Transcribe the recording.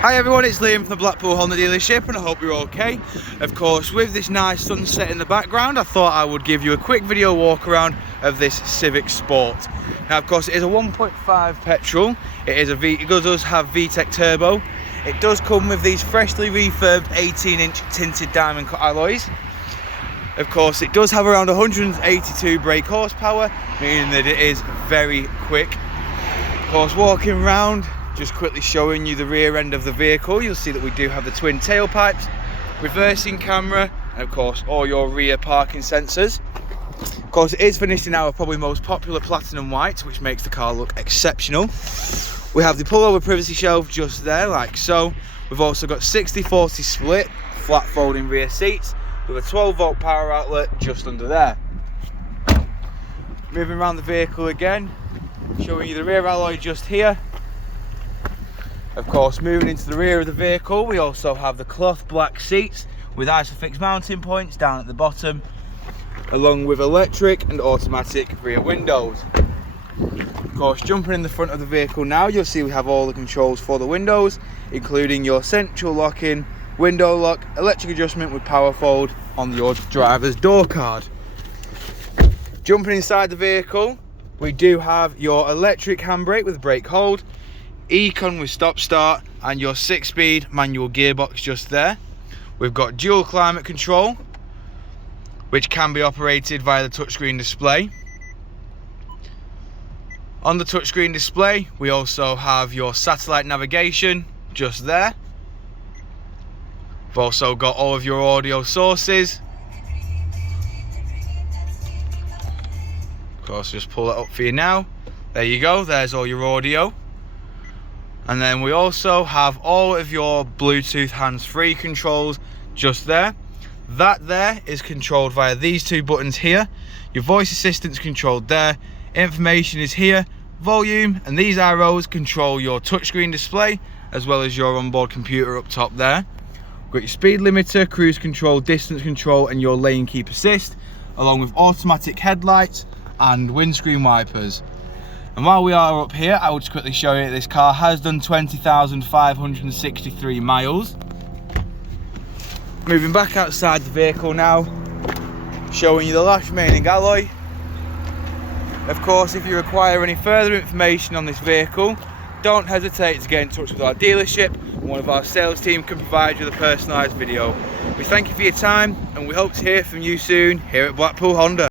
Hi everyone, it's Liam from the Blackpool Honda dealership and I hope you're okay. Of course, with this nice sunset in the background, I thought I would give you a quick video walk around of this Civic Sport. Now of course it is a 1.5 petrol, it does have VTEC turbo. It does come with these freshly refurbed 18-inch tinted diamond cut alloys. Of course it does have around 182 brake horsepower, meaning that it is very quick. Of course, walking around, just quickly showing you the rear end of the vehicle, you'll see that we do have the twin tailpipes, reversing camera, and of course all your rear parking sensors. Of course it is finished in our probably most popular platinum white, which makes the car look exceptional. We have the pullover privacy shelf just there, like so. We've also got 60/40 split, flat folding rear seats, with a 12-volt power outlet just under there. Moving around the vehicle again, showing you the rear alloy just here. Of course, moving into the rear of the vehicle, we also have the cloth black seats with ISOFIX mounting points down at the bottom, along with electric and automatic rear windows. Of course, jumping in the front of the vehicle now, you'll see we have all the controls for the windows, including your central locking, window lock, electric adjustment with power fold on your driver's door card. Jumping inside the vehicle, we do have your electric handbrake with brake hold, Econ with stop start, and your 6-speed manual gearbox just there. We've got dual climate control, which can be operated via the touchscreen display. On the touchscreen display, we also have your satellite navigation just there. We've also got all of your audio sources. Of course, just pull it up for you now. There you go, there's all your audio. And then we also have all of your Bluetooth hands-free controls just there. That there is controlled via these two buttons here. Your voice assistant's controlled there. Information is here. Volume and these arrows control your touchscreen display as well as your onboard computer up top there. We've got your speed limiter, cruise control, distance control, and your lane keep assist, along with automatic headlights and windscreen wipers. And while we are up here, I will just quickly show you that this car has done 20,563 miles. Moving back outside the vehicle now, showing you the lash remaining alloy. Of course, if you require any further information on this vehicle, don't hesitate to get in touch with our dealership, and one of our sales team can provide you with a personalised video. We thank you for your time, and we hope to hear from you soon here at Blackpool Honda.